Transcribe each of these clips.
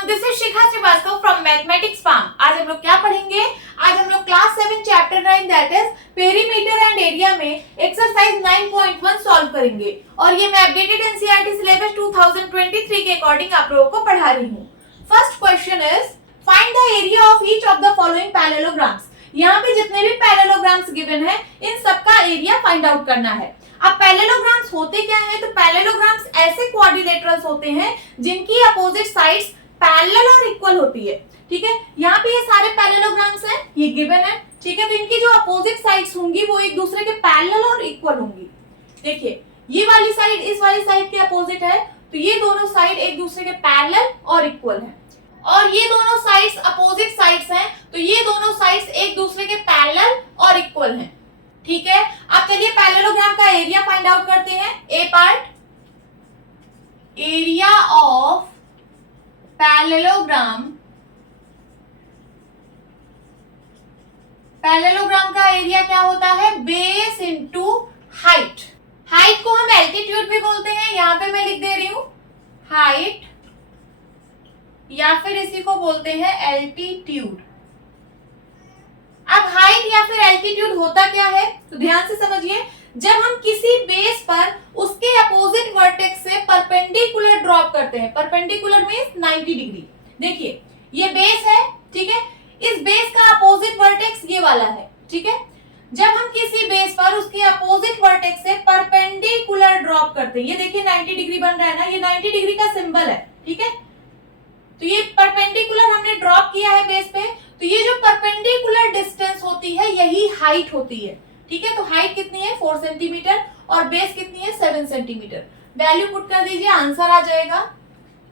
Everyone, this is Shikha Srivastava from mathematics farm. आज हम लोग क्या पढ़ेंगे? आज हम लोग class 7 chapter 9 that is perimeter and area में एक्सरसाइज 9.1 सॉल्व करेंगे और ये मैं अपडेटेड एनसीईआरटी सिलेबस 2023 के अकॉर्डिंग आप लोगों को पढ़ा रही हूँ। First question is find the area of each of the following parallelograms. यहाँ पे जितने भी पैरेललोग्राम्स गिवन है इन सबका एरिया फाइंड आउट करना है। अब पैरेललोग्राम्स होते क्या हैं? तो पैरेललोग्राम्स ऐसे क्वाड्रिलेटरल्स होते हैं जिनकी अपोजिट साइड्स पैरेलल और इक्वल होती है। ठीक है, यहाँ पे ये सारे पैरेललोग्राम्स हैं, ये गिवन है। ठीक है, तो इनकी जो अपोजिट साइड्स होंगी वो एक दूसरे के पैरेलल और इक्वल होंगी। देखिए, ये वाली साइड इस वाली साइड के अपोजिट है, तो ये दोनों साइड एक दूसरे के पैरेलल और इक्वल है। और ये दोनों साइड्स अपोजिट साइड्स हैं, तो ये दोनों साइड्स एक दूसरे के पैरेलल और इक्वल हैं। ठीक है, अब चलिए पैरेललोग्राम का एरिया फाइंड आउट करते हैं। A part, area of parallelogram. Parallelogram का एरिया क्या होता है? Base into height. हाइट को हम एल्टीट्यूड भी बोलते हैं, यहां पे मैं लिख दे रही हूं हाइट, या फिर इसी को बोलते हैं एल्टीट्यूड। अब हाइट या फिर एल्टीट्यूड होता क्या है? तो ध्यान से समझिए, जब हम किसी बेस पर उसके अपोजिट वर्टेक्स से परपेंडिकुलर ड्रॉप करते हैं, परपेंडिकुलर मींस 90 डिग्री। देखिए, ये बेस है, ठीक है, इस बेस का अपोजिट वर्टेक्स ये वाला है। ठीक है, जब हम किसी बेस पर उसके अपोजिट वर्टेक्स से परपेंडिकुलर ड्रॉप करते हैं, ये देखिए 90 डिग्री बन रहा है ना, ये 90 डिग्री का सिंबल है। ठीक है, तो ये परपेंडिकुलर हमने ड्रॉप किया है बेस पे, तो ये जो परपेंडिकुलर डिस्टेंस होती है यही हाइट होती है। ठीक है, तो हाइट कितनी है? 4 सेंटीमीटर और बेस कितनी है? 7 सेंटीमीटर। वैल्यू पुट कर दीजिए, आंसर आ जाएगा।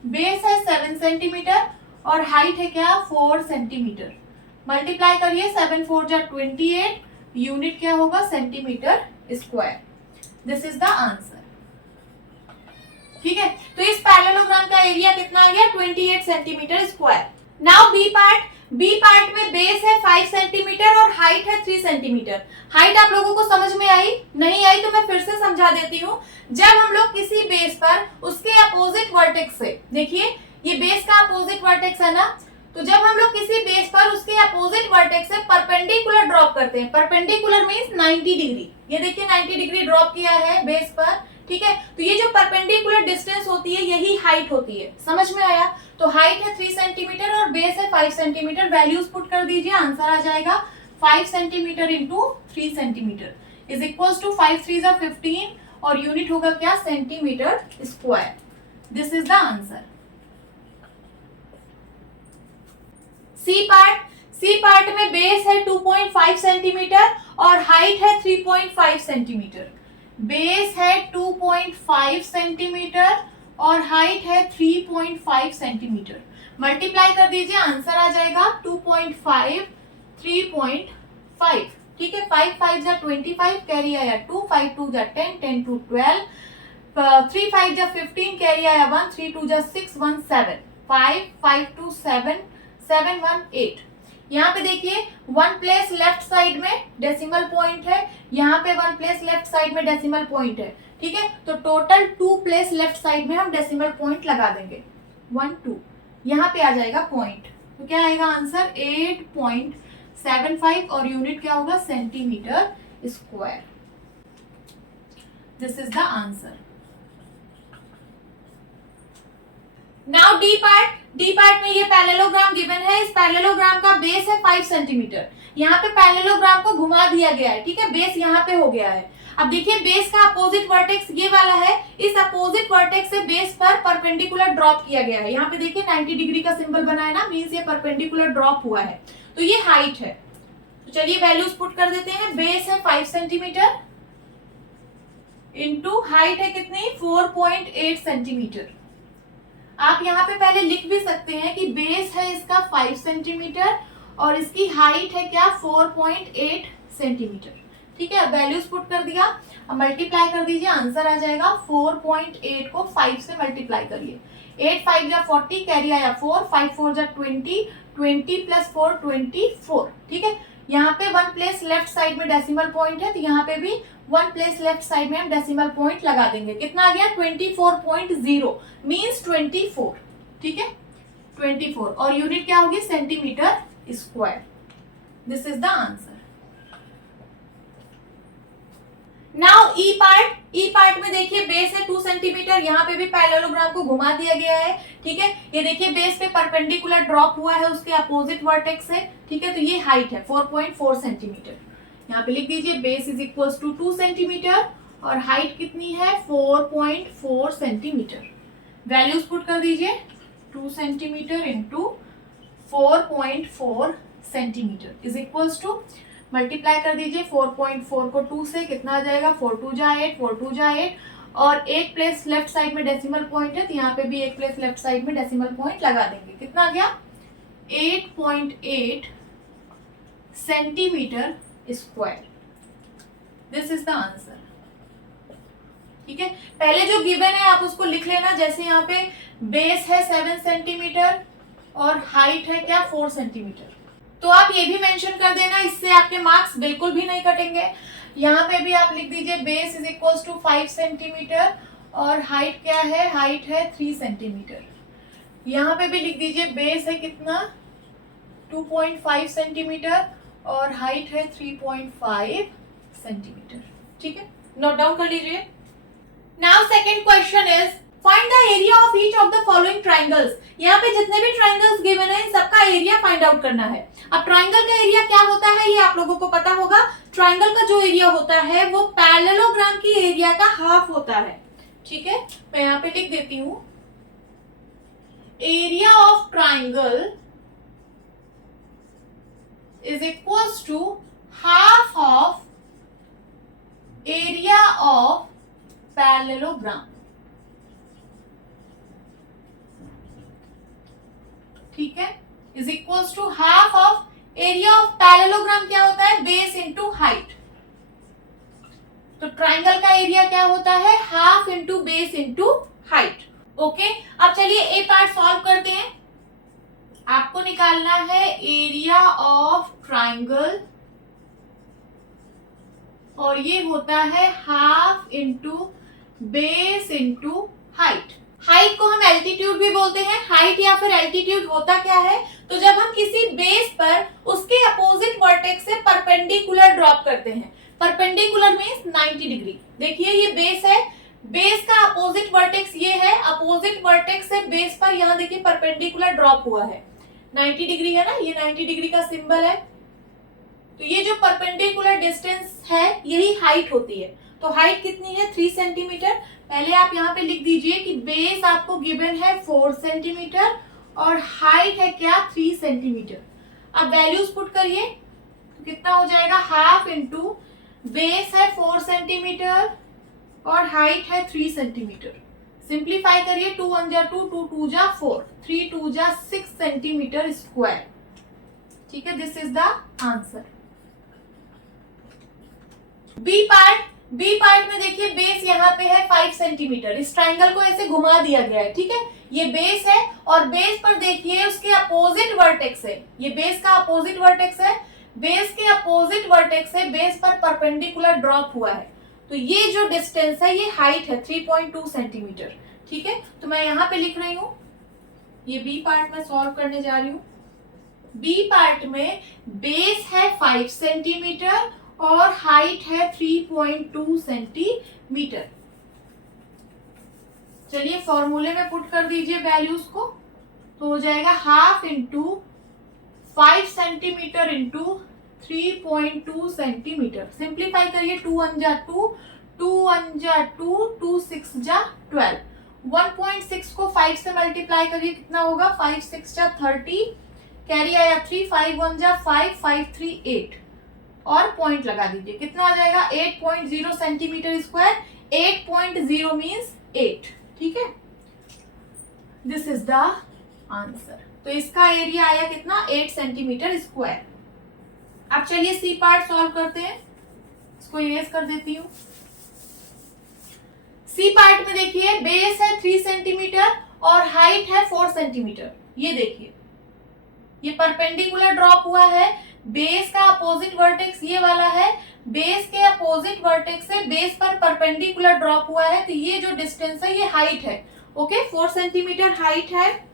बेस है 7 सेंटीमीटर और हाइट है क्या? 4 सेंटीमीटर। मल्टीप्लाई करिए, 7 4 जा 28, यूनिट क्या होगा? Centimetre square. This is the answer. ठीक है, तो इस पैरेललोग्राम का एरिया कितना आ गया? 28 centimetre square. Now B part. B part में बेस है 5 सेंटीमीटर और हाइट है 3 सेंटीमीटर। हाइट आप लोगों को समझ में आई? नहीं आई तो मैं फिर से समझा देती हूँ। जब हम लोग किसी बेस पर उसके अपोजिट वर्टेक्स से, देखिए ये बेस का अपोजिट वर्टेक्स है ना, तो जब हम लोग किसी बेस पर उसके अपोजिट वर्टेक्स से परपेंडिकुलर ड्रॉप करते हैं, परपेंडिकुलर मींस 90 डिग्री, ये देखिए 90 डिग्री ड्रॉप किया है बेस पर। ठीक है, तो ये जो परपेंडिकुलर डिस्टेंस होती है यही हाइट होती है। समझ में आया? तो हाइट है 3 सेंटीमीटर और बेस है 5 सेंटीमीटर। वैल्यूज पुट कर दीजिए, आंसर आ जाएगा 5 centimetre into 3 centimetre is equals to 5 3 जा 15 और यूनिट होगा क्या? Centimetre square. This is the answer. C part. C part में बेस है 2.5 सेंटीमीटर और हाइट है 3.5 सेंटीमीटर। बेस है 2.5 सेंटीमीटर और हाइट है 3.5 सेंटीमीटर। मल्टीप्लाई कर दीजिए, आंसर आ जाएगा 2.5 3.5। ठीक है, 5 5 जा 25, कैरी आया 2, 5 2 जा 10, 10 2 12, 3 5 जा 15, कैरी आया 1, 3 2 जा 6, 1 7, 5 5 2 7, 7 1 8। यहाँ पे देखिए 1 प्लेस लेफ्ट साइड में डेसिमल पॉइंट है, यहाँ पे 1 प्लेस लेफ्ट साइड में डेसिमल पॉइंट है। ठीक है, तो टोटल 2 प्लेस लेफ्ट साइड में हम डेसिमल पॉइंट लगा देंगे। 1 2 यहाँ पे आ जाएगा पॉइंट, तो क्या आएगा आंसर? 8.75 और यूनिट क्या होगा? Centimetre square. This is the answer. Now D part. D part में ये पैरेललोग्राम गिवन है। इस पैरेललोग्राम का बेस है 5 सेंटीमीटर। यहाँ पे पैरेललोग्राम को घुमा दिया गया है। ठीक है, बेस यहाँ पे हो गया है। अब देखिए, बेस का अपोजिट वर्टेक्स ये वाला है, इस अपोजिट वर्टेक्स से बेस पर परपेंडिकुलर ड्रॉप किया गया है। यहाँ पे देखिए 90 डिग्री का सिंबल बना है ना, मींस ये परपेंडिकुलर ड्रॉप हुआ है, तो ये हाइट है। तो चलिए वैल्यूज पुट कर देते हैं। बेस है 5 सेंटीमीटर इंटू हाइट है कितनी? 4.8 सेंटीमीटर। आप यहाँ पे पहले लिख भी सकते हैं कि बेस है इसका 5 सेंटीमीटर और इसकी हाइट है क्या? 4.8 सेंटीमीटर। ठीक है, वैल्यूज पुट कर दिया, अब मल्टीप्लाई कर दीजिए, आंसर आ जाएगा 4.8 को 5 से मल्टीप्लाई करिए। 8 5 जा 40, कैरी आया 4, 5 4 जा 20, 20 प्लस 4 24। ठीक है, यहाँ पे 1 प्लेस लेफ्ट साइड में डेसिमल पॉइंट है, तो यहाँ पे भी 1 प्लेस लेफ्ट साइड में हम डेसिमल पॉइंट लगा देंगे। कितना आ गया? 24.0 मींस 24। ठीक है, 24 और यूनिट क्या होगी centimetre square. This is the answer. Now E part में देखिए बेस है 2 सेंटीमीटर, यहाँ पे भी पैरेललोग्राम को घुमा दिया गया है, ठीक है। ये देखिए बेस पे परपेंडिकुलर ड्रॉप हुआ है उसके अपोजिट वर्टेक्स से, ठीक है। तो ये हाइट है 4.4 सेंटीमीटर। यहाँ पे लिख दीजिए base is equals to 2 centimetre और हाइट कितनी है 4.4 सेंटीमीटर। वैल्यूज पुट कर दीजिए 2 centimetre into 4.4 centimetre is equals to, multiply कर दीजिए 4.4 को 2 से, कितना आ जाएगा 4 2 जा 8, 4 2 जा 8 और एक प्लेस लेफ्ट साइड में डेसिमल पॉइंट है तो यहाँ पे भी एक प्लेस लेफ्ट साइड में डेसिमल पॉइंट लगा देंगे। कितना आ गया 8.8 centimetre square. This is the answer, ठीक है। पहले जो गिवन है आप उसको लिख लेना, जैसे यहाँ पे बेस है 7 सेंटीमीटर और हाइट है क्या 4 सेंटीमीटर, तो आप ये भी मेंशन कर देना, इससे आपके मार्क्स बिल्कुल भी नहीं कटेंगे। यहाँ पे भी आप लिख दीजिए base is equals to 5 centimetre और हाइट क्या है, हाइट है 3 सेंटीमीटर। यहाँ पे भी लिख दीजिए बेस है कितना 2.5 सेंटीमीटर और हाइट है 3.5 सेंटीमीटर, ठीक है। नोट डाउन कर लीजिए। Now second question is find the area of each of the following triangles. यहाँ पे जितने भी ट्राइंगल्स गिवन है इन सबका एरिया फाइंड आउट करना है। अब ट्राइंगल का एरिया क्या होता है ये आप लोगों को पता होगा। ट्राइंगल का जो एरिया होता है वो पैरेललोग्राम की एरिया का हाफ होता है, ठीक है। मैं यहाँ पे लिख देती हूँ area of triangle is equals to half of area of parallelogram, ठीक है, is equals to half of area of parallelogram क्या होता है बेस इंटू हाइट। तो ट्राइंगल का एरिया क्या होता है half into base into height. Okay, अब चलिए ए पार्ट सॉल्व करते हैं। आपको निकालना है एरिया ऑफ ट्राइंगल और ये होता है half into base into height. Height को हम एल्टीट्यूड भी बोलते हैं। हाइट या फिर एल्टीट्यूड होता क्या है, तो जब हम किसी बेस पर उसके अपोजिट वर्टेक्स से परपेंडिकुलर ड्रॉप करते हैं। Perpendicular means 90 degree. देखिए ये बेस है, बेस का अपोजिट वर्टेक्स ये है, अपोजिट वर्टेक्स से बेस पर यहाँ देखिए परपेंडिकुलर ड्रॉप हुआ है 90 डिग्री है ना, ये 90 डिग्री का सिंबल है। तो ये जो परपेंडिकुलर डिस्टेंस है यही हाइट होती है। तो हाइट कितनी है 3 सेंटीमीटर। पहले आप यहाँ पे लिख दीजिए कि बेस आपको गिवन है 4 सेंटीमीटर और हाइट है क्या 3 सेंटीमीटर। अब वैल्यूज पुट करिए तो कितना हो जाएगा हाफ इंटू बेस है 4 सेंटीमीटर और हाइट है 3 सेंटीमीटर। सिंप्लीफाई करिए 2 1 जा 2, 2 2 जा 4, 3 2 जा 6 सेंटीमीटर स्क्वायर, ठीक है। This is the answer. B part में देखिए बेस यहाँ पे है 5 सेंटीमीटर। इस ट्राइंगल को ऐसे घुमा दिया गया है, ठीक है। ये बेस है और बेस पर देखिए उसके अपोजिट वर्टेक्स है, ये बेस का अपोजिट वर्टेक्स है। बेस के अपोजिट वर्टेक्स से बेस पर परपेंडिकुलर ड्रॉप हुआ है। तो ये जो डिस्टेंस है ये हाइट है 3.2 सेंटीमीटर, ठीक है। तो मैं यहाँ पे लिख रही हूँ, ये बी पार्ट में सॉल्व करने जा रही हूँ। बी पार्ट में बेस है 5 सेंटीमीटर और हाइट है 3.2 सेंटीमीटर। चलिए फॉर्मूले में पुट कर दीजिए वैल्यूज को, तो हो जाएगा half into 5 centimetre into 3.2 centimetre. Simplify करिए 2 1 जा 2, 2 1 जा 2, 2 6 जा 12। 1.6 को 5 से मल्टीप्लाई करिए कितना होगा 5 6 जा 30, कैरी आया 3, 5 1 जा 5, 5 3 8 और पॉइंट लगा दीजिए कितना आ जाएगा 8.0 सेंटीमीटर स्क्वायर। 8.0 मींस 8, ठीक है। This is the answer. तो इसका एरिया आया कितना 8 सेंटीमीटर स्क्वायर। अब चलिए सी पार्ट सॉल्व करते हैं, इसको इरेज कर देती हूँ। सी पार्ट में देखिए बेस है 3 सेंटीमीटर और हाइट है 4 सेंटीमीटर। ये देखिए ये परपेंडिकुलर ड्रॉप हुआ है, बेस का अपोजिट वर्टेक्स ये वाला है, बेस के अपोजिट वर्टेक्स से बेस पर परपेंडिकुलर ड्रॉप हुआ है। तो ये जो डिस्टेंस है ये हाइट है, ओके 4 सेंटीमीटर हाइट है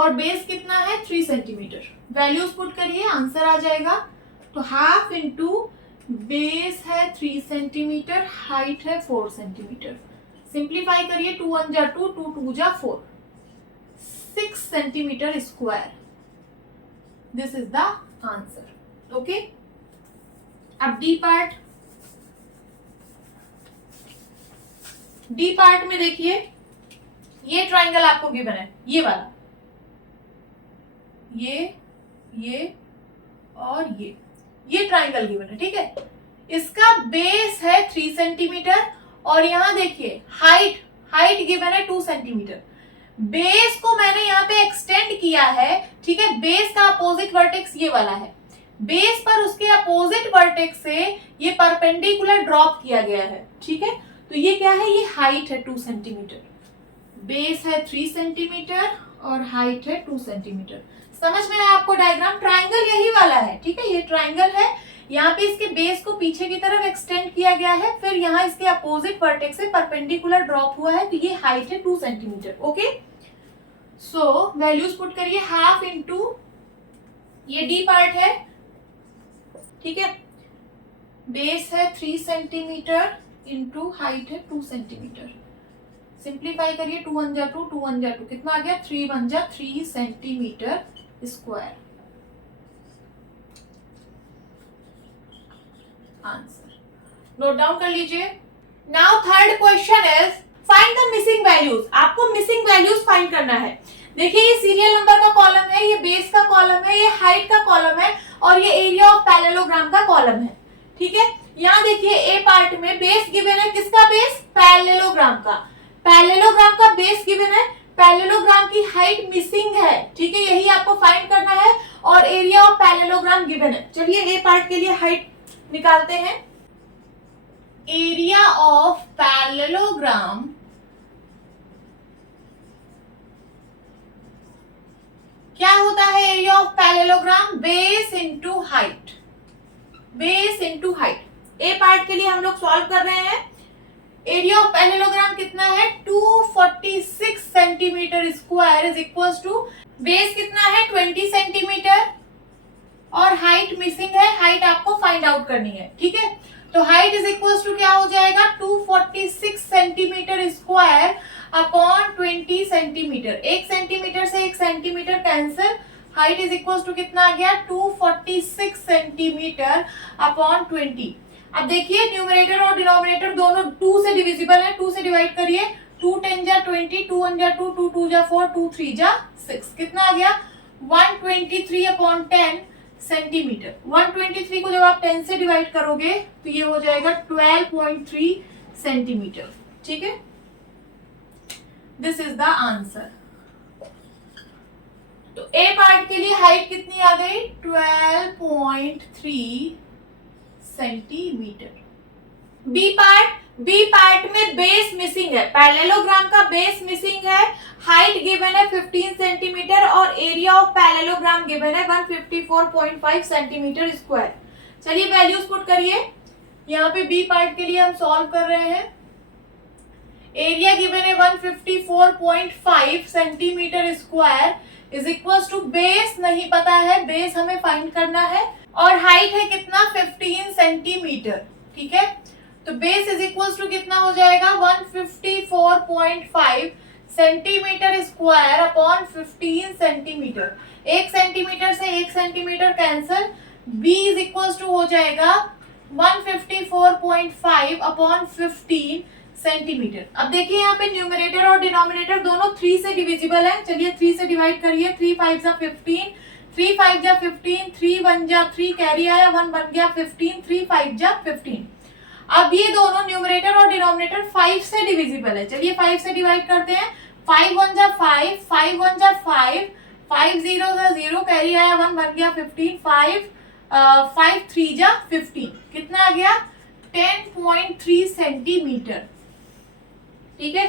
और बेस कितना है 3 सेंटीमीटर। वैल्यूज पुट करिए, आंसर आ जाएगा। तो हाफ इंटू बेस है 3 सेंटीमीटर, हाइट है 4 सेंटीमीटर। सिंप्लीफाई करिए, 2 1 जा 2, 2 2 जा 4, 6 centimetre square. This is the answer. Okay, अब डी पार्ट। डी पार्ट में देखिए, ये ट्राइंगल आपको गिवन है, ये वाला, ये और ये ट्राइंगल गिवन है, ठीक है। इसका बेस है 3 सेंटीमीटर और यहां देखिए हाइट गिवन है 2 सेंटीमीटर। बेस को मैंने यहाँ पे एक्सटेंड किया है, ठीक है। बेस का अपोजिट वर्टेक्स ये वाला है, बेस पर उसके अपोजिट वर्टेक्स से ये परपेंडिकुलर ड्रॉप किया गया है, ठीक है। तो ये क्या है, ये हाइट है 2 सेंटीमीटर, बेस है 3 सेंटीमीटर और हाइट है 2 सेंटीमीटर। समझ में आया आपको डायग्राम? ट्राइंगल यही वाला है, ठीक है। ये ट्राइंगल है, यहाँ पे इसके बेस को पीछे की तरफ एक्सटेंड किया गया है, फिर यहाँ इसके अपोजिट वर्टेक्स से परपेंडिकुलर ड्रॉप हुआ है, तो ये हाइट है 2 centimetre. Okay, so values put करिए, हाफ इंटू ये डी पार्ट है, ठीक है। बेस है 3 सेंटीमीटर इंटू हाइट है 2 सेंटीमीटर। सिंप्लीफाई करिए, 2 1 जा 2, 2 1 जा 2, कितना आ गया, 3 1 जा 3 centimetre square. Answer note down कर लीजिए। Now third question is find the missing values. आपको मिसिंग वैल्यूज फाइंड करना है। देखिए, ये सीरियल नंबर का कॉलम है, ये बेस का कॉलम है, ये हाइट का कॉलम है और ये एरिया ऑफ पैरेललोग्राम का कॉलम है, ठीक है। यहाँ देखिए, ए पार्ट में बेस गिवन है, किसका बेस, पैरेललोग्राम का। पैरेललोग्राम का बेस गिवन है, पैरेललोग्राम की हाइट मिसिंग है, ठीक है। यही आपको फाइंड करना है और एरिया ऑफ पैरेललोग्राम गिवन है। चलिए ए पार्ट के लिए हाइट निकालते हैं। एरिया ऑफ पैरेललोग्राम क्या होता है, area of parallelogram base into height, base into height. A part के लिए हम लोग सॉल्व कर रहे हैं। एरिया ऑफ पैरेललोग्राम कितना है, 246 centimetre square is equal to, base कितना है 20 सेंटीमीटर और हाइट मिसिंग है, हाइट आपको फाइंड आउट करनी है, ठीक है। तो हाइट इज इक्वल टू क्या हो जाएगा, 246 centimetre square upon 20 centimetre. 1 centimetre से 1 centimetre cancel, height is equal to कितना आ गया, 246 सेंटीमीटर अपॉन 20। अब देखिए, न्यूमरेटर और डिनोमिनेटर दोनों 2 से डिविजिबल है, 2 से डिवाइड करिए, 2 10 जा 20, 2 1 जा 2, 2 2 जा 4, 2 3 जा 6, कितना आ गया, 123 अपॉन 10 सेंटीमीटर। 123 को जब आप 10 से डिवाइड करोगे तो ये हो जाएगा 12.3 सेंटीमीटर, ठीक है। This is the answer. तो ए पार्ट के लिए हाइट कितनी आ गई, 12.3 सेंटीमीटर। बी पार्ट में बेस मिसिंग है, पैरेललोग्राम का बेस मिसिंग है, हाइट गिवन है 15 सेंटीमीटर और एरिया ऑफ पैरेललोग्राम गिवन है 154.5 सेंटीमीटर स्क्वायर। चलिए वैल्यूज पुट करिए। यहाँ पे बी पार्ट के लिए हम सॉल्व कर रहे हैं। एरिया गिवन है 154.5 centimetre square is equal to, base नहीं पता है, बेस हमें फाइंड करना है और हाइट है कितना 15 सेंटीमीटर, ठीक है। तो बेस इज इक्वल टू कितना हो जाएगा 154.5 centimetre square upon 15 centimetre. 1 centimetre से 1 centimetre cancel, B is equal to हो जाएगा 154.5 अपॉन 15 सेंटीमीटर। अब देखिए, यहाँ पे न्यूमरेटर और डिनोमिनेटर दोनों 3 से डिविजिबल है। चलिए 3 से डिवाइड करिए, 3 5 जा 15, 3 5 जा 15, 3 1 जा 3 कैरी आया, 1 बन गया 15, 3 5 जा 15। अब ये दोनों न्यूमरेटर और डिनोमिनेटर 5 से डिविजिबल है। चलिए 5 से डिवाइड करते हैं, 5 1 जा 5, 5 1 जा 5, 5 0 जा 0 कैरी आया, 1 बन गया 15, 5 3 जा 15, कितना आ गया 10.3 सेंटीमीटर, ठीक है।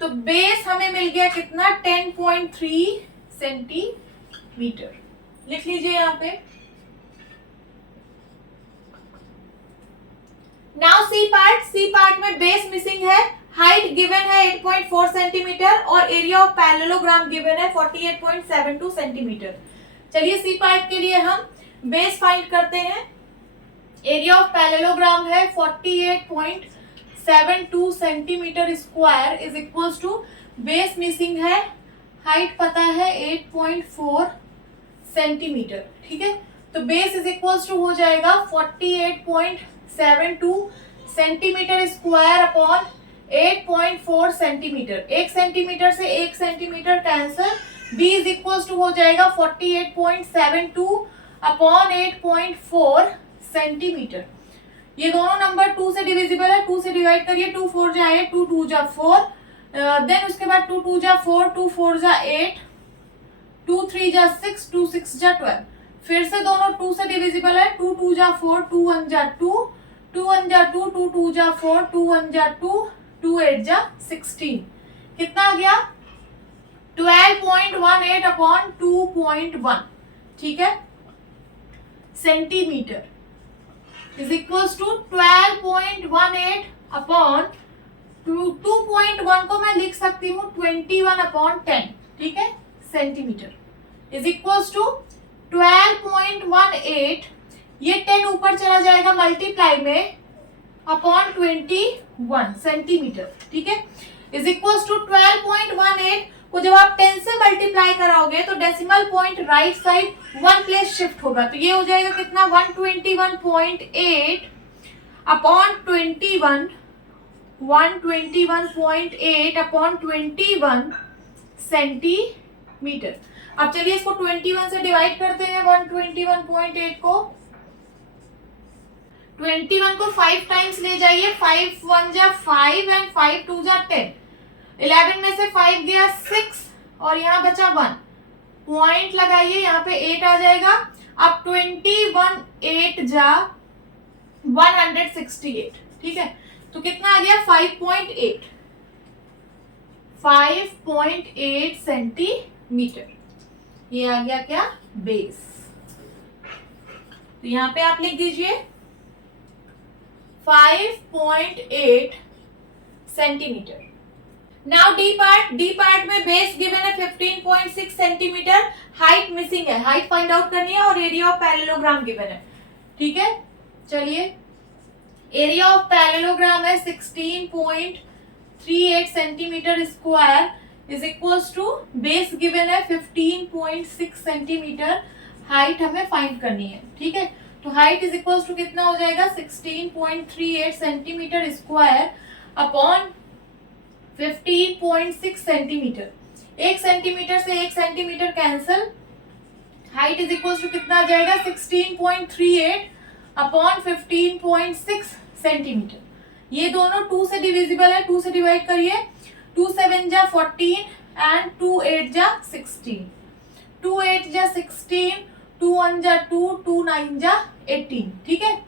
तो बेस हमें मिल गया कितना 10.3 सेंटीमीटर। लिख लीजिए यहाँ पे। नाउ सी पार्ट में बेस मिसिंग है, हाइट गिवन है 8.4 सेंटीमीटर और एरिया ऑफ पैरेललोग्राम गिवन है 48.72 सेंटीमीटर। चलिए सी पार्ट के लिए हम बेस फाइंड करते हैं। एरिया ऑफ पैरेललोग्राम है 48.72 centimetre square is equals to base missing है, हाइट पता है 8.4 सेंटीमीटर। ठीक है, तो बेस इज इक्वल्स टू हो जाएगा 48.72 centimetre square upon 8.4 centimetre. 1 centimetre से 1 centimetre cancel, b is equals to हो जाएगा 48.72 अपॉन 8.4 सेंटीमीटर। ये दोनों नंबर 2 से डिविजिबल है, 2 से डिवाइड करिए, 2 4 जा 8, 2 2 जा 4, देन उसके बाद 2 2 जा 4, 2 4 जा 8, 2 3 जा 6, 2 6 जा 12। फिर से दोनों 2 से डिविजिबल है, 2 2 जा 4, 2 1 जा 2, 2 1 जा 2, 2 2 जा 4, 2 1 जा 2, 2 8 जा 16। कितना आ गया? 12.18 अपॉन 2.1। ठीक है, centimetre is equals to 12.18 upon 2.1 को मैं लिख सकती हूँ 21 अपॉन 10। ठीक है, सेंटीमीटर इज इक्वल्स टू 12.18, ये 10 ऊपर चला जाएगा मल्टीप्लाई में अपॉन 21 सेंटीमीटर। ठीक है, इज इक्वल्स टू 12.18 को जब आप 10 से मल्टीप्लाई कराओगे तो decimal point right side 1 place shift होगा, तो ये हो जाएगा कितना 121.8 अपॉन 21, 121.8 अपॉन 21 सेंटीमीटर। अब चलिए इसको 21 से डिवाइड करते हैं। 121.8 को 21 को 5 टाइम्स ले जाइए, 5 1 जा 5 एंड 5 2 जा 10। 11 में से 5 गया 6 और यहाँ बचा 1, पॉइंट लगाइए, यहाँ पे 8 आ जाएगा। अब 21 8 जा 168। ठीक है, तो कितना आ गया 5.8 सेंटीमीटर। ये आ गया क्या? बेस। तो यहाँ पे आप लिख दीजिए 5.8 सेंटीमीटर। नाउ डी पार्ट में बेस गिवन है 15.6 सेंटीमीटर, हाइट मिसिंग है, हाइट फाइंड आउट करनी है और एरिया ऑफ पैरेललोग्राम गिवन है। ठीक है, चलिए एरिया ऑफ पैरेललोग्राम है 16.38 centimetre square is equals to base given है 15.6 सेंटीमीटर, हाइट हमें फाइंड करनी है। ठीक है, तो हाइट इज इक्वल्स टू कितना हो जाएगा 16.38 centimetre square upon 15.6 centimetre. 1 centimetre से 1 centimetre cancel, height is equals to कितना आ जाएगा 16.38 अपॉन 15.6 सेंटीमीटर। ये दोनों 2 से डिविजिबल है, 2 से डिवाइड करिए, 2 7 जा 14 एंड 2 8 जा 16, 2 8 जा 16, 2 1 जा 2, 2 9 जा 18। ठीक है,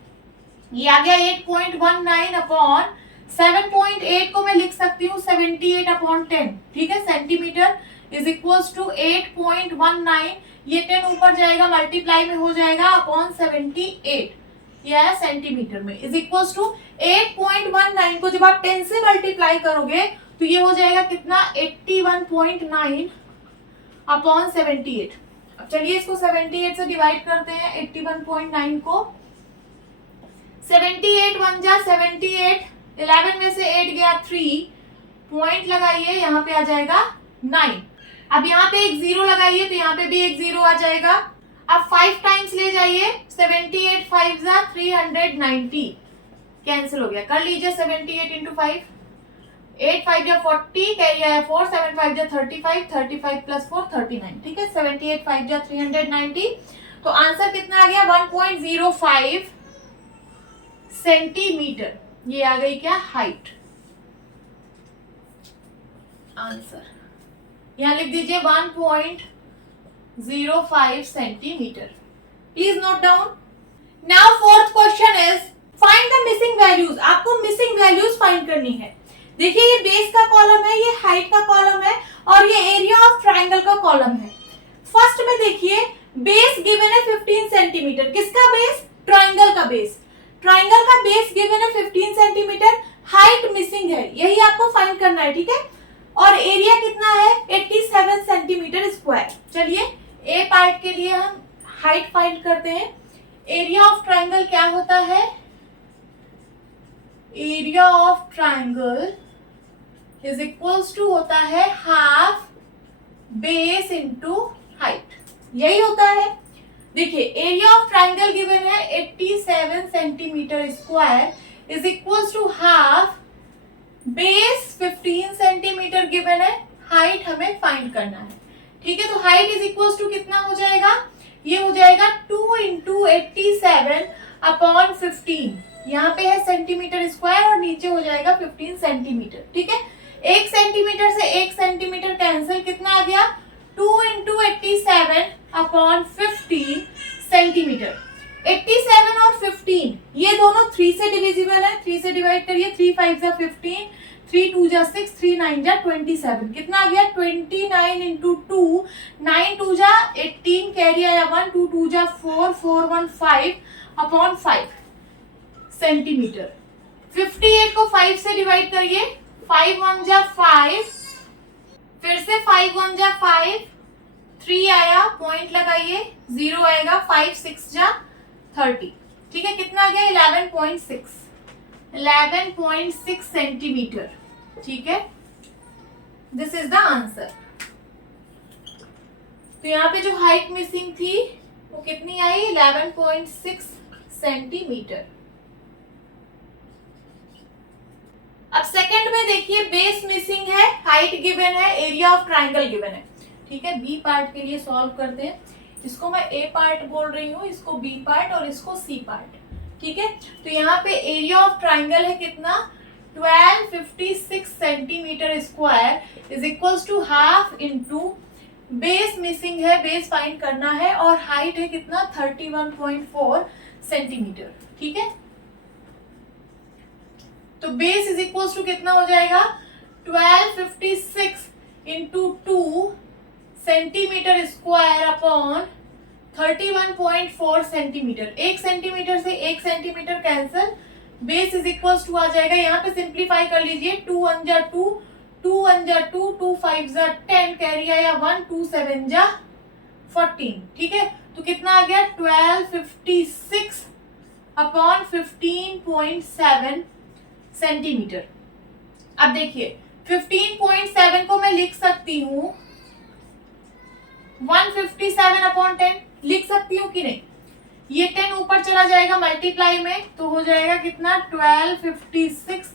ये आ गया 8.19 अपॉन 7.8 को मैं लिख सकती हूँ 78 अपॉन 10। ठीक है, सेंटीमीटर इज इक्वल्स टू 8.19, ये 10 ऊपर जाएगा मल्टीप्लाई में हो जाएगा अपॉन 78, यह है सेंटीमीटर में, इज इक्वल्स टू 8.19 को जब आप 10 से मल्टीप्लाई करोगे तो ये हो जाएगा कितना 81.9 अपॉन 78। अब चलिए इसको 78 से डिवाइड करते हैं 81.9 को। 78 1 जा 78, 11 में से 8 गया 3, पॉइंट लगाइए, यहाँ पे आ जाएगा 9। अब यहाँ पे एक 0 लगाइए तो यहाँ पे भी एक 0 आ जाएगा। अब 5 टाइम्स ले जाइए, 78 5 जा 390, कैंसिल हो गया, कर लीजिए 78 इंटू 5, 8 5 जा 40, कैरी आया 4, 7 5 जा 35, 35 प्लस 4 39। ठीक है, 78 5 जा 390, तो आंसर कितना आ गया 1.05 सेंटीमीटर। ये आ गई क्या हाइट। आंसर यहां लिख दीजिए 1.05 centimetre. Please note down. Now fourth question is find the missing values. आपको मिसिंग वैल्यूज फाइंड करनी है। देखिए ये बेस का कॉलम है, ये हाइट का कॉलम है और ये एरिया ऑफ ट्राइंगल का कॉलम है। फर्स्ट में देखिए बेस गिवन है 15 सेंटीमीटर। किसका बेस? ट्राइंगल का बेस। ट्राइंगल का बेस गिवन है 15 सेंटीमीटर, हाइट मिसिंग है, यही आपको फाइंड करना है, ठीक है। और एरिया कितना है 87 सेंटीमीटर स्क्वायर। चलिए ए पार्ट के लिए हम हाइट फाइंड करते हैं। एरिया ऑफ ट्राइंगल क्या होता है, area of triangle is equals to होता है हाफ बेस इंटू हाइट, यही होता है। देखिए एरिया ऑफ ट्राइंगल गिवन है 87 centimetre square is equals to half base 15 centimetre given है, हाइट हमें फाइंड करना है, ठीक है। तो हाइट इज इक्वल्स टू कितना हो जाएगा, ये हो जाएगा 2 इंटू 87 अपॉन 15, यहाँ पे है सेंटीमीटर स्क्वायर और नीचे हो जाएगा 15 सेंटीमीटर, ठीक है। 1 सेंटीमीटर से 1 सेंटीमीटर कैंसिल, कितना आ गया 2 इंटू 87 अपॉन 15 सेंटीमीटर। 87 और 15 ये दोनों 3 से डिविजिबल है, 3 से डिवाइड करिए, 3 5 जा 15, 3 2 जा 6, 3 9 जा 27, कितना आ गया 29 इंटू 2, 9 2 जा 18, कैरी आया 1, 2 2 जा 4, 4 1 5 अपॉन 5 सेंटीमीटर। 58 को 5 से डिवाइड करिए, 5 1 जा 5, फिर से 5 1 जा 5, 3 आया, पॉइंट लगाइए, 0 आएगा, 5 6 जा 30, ठीक है। कितना आ गया 11.6 सेंटीमीटर, ठीक है। This is the answer. तो यहाँ पे जो हाइट मिसिंग थी वो कितनी आई 11.6 सेंटीमीटर। अब सेकंड में देखिए बेस मिसिंग है, हाइट गिवन है, एरिया ऑफ ट्राइंगल गिवन है, ठीक है। बी पार्ट के लिए सॉल्व करते हैं, इसको मैं ए पार्ट बोल रही हूँ, इसको बी पार्ट और इसको सी पार्ट, ठीक है। तो यहाँ पे एरिया ऑफ ट्राइंगल है कितना 1256 centimetre square is equals to half into base missing है, बेस फाइंड करना है, और हाइट है कितना 31.4 सेंटीमीटर, ठीक है। तो बेस इज इक्वल्स टू कितना हो जाएगा 1256 into 2 centimetre square upon 31.4 centimetre. 1 centimetre से 1 centimetre cancel, base is equals to आ जाएगा, यहाँ पे सिंप्लीफाई कर लीजिए, 2 1 जा 2, 2 1 जा 2, 2 5 जा 10, कैरी आया 1, 2 7 जा 14, ठीक है। तो कितना आ गया 1256 अपॉन 15.7 सेंटीमीटर। अब देखिए 15.7 को मैं लिख सकती हूँ 157 अपॉन 10, लिख सकती हूँ कि नहीं, ये 10 ऊपर चला जाएगा मल्टीप्लाई में, तो हो जाएगा कितना 1256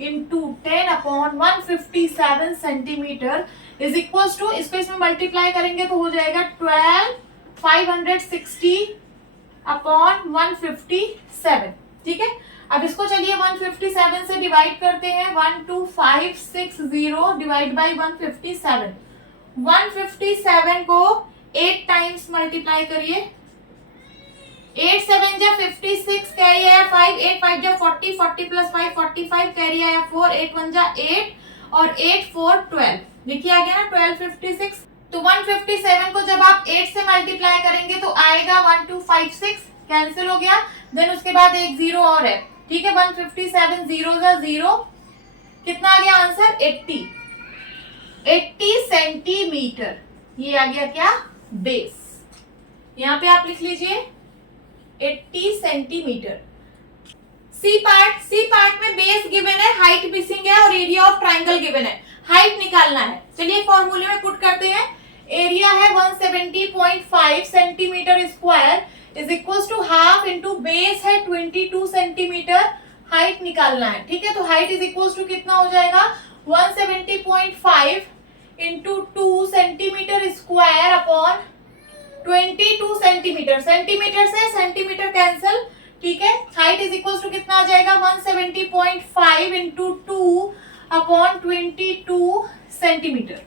into 10 upon 157 centimetre is equals to, इसको इसमें मल्टीप्लाई करेंगे तो हो जाएगा 12560 अपॉन 157, ठीक है। अब इसको चलिए 157 से डिवाइड करते हैं, 12560 डिवाइड बाई 157, 157 को 8 टाइम्स मल्टीप्लाई करिए, 8 7 जा 56, कैरी आया 5, 8 5 जा 40, 40 प्लस 5 45, कैरी आया 4, 8 1 जा 8 और 8 4 12, देखिए आ गया ना 1256। तो 157 को जब आप 8 से मल्टीप्लाई करेंगे तो आएगा 1256, कैंसिल हो गया, देन उसके बाद एक 0 और है, ठीक है। 157 0 जा 0, कितना आ गया आंसर 80 सेंटीमीटर, ये आ गया क्या बेस, यहाँ पे आप लिख लीजिए 80 सेंटीमीटर। सी पार्ट में बेस गिवन है, हाइट मिसिंग है और एरिया ऑफ ट्राइंगल गिवन है, हाइट निकालना है। चलिए फॉर्मूले में पुट करते हैं, एरिया है 170.5 centimetre square is equals to half into base है 22 सेंटीमीटर, हाइट निकालना है, ठीक है। तो हाइट इज इक्वल्स टू कितना हो जाएगा 170.5 into 2 centimetre square upon 22 centimetre, centimetre से सेंटीमीटर कैंसिल, ठीक है। हाइट इज इक्वल्स टू कितना आ जाएगा 170.5 इंटू 2 अपॉन 22 सेंटीमीटर,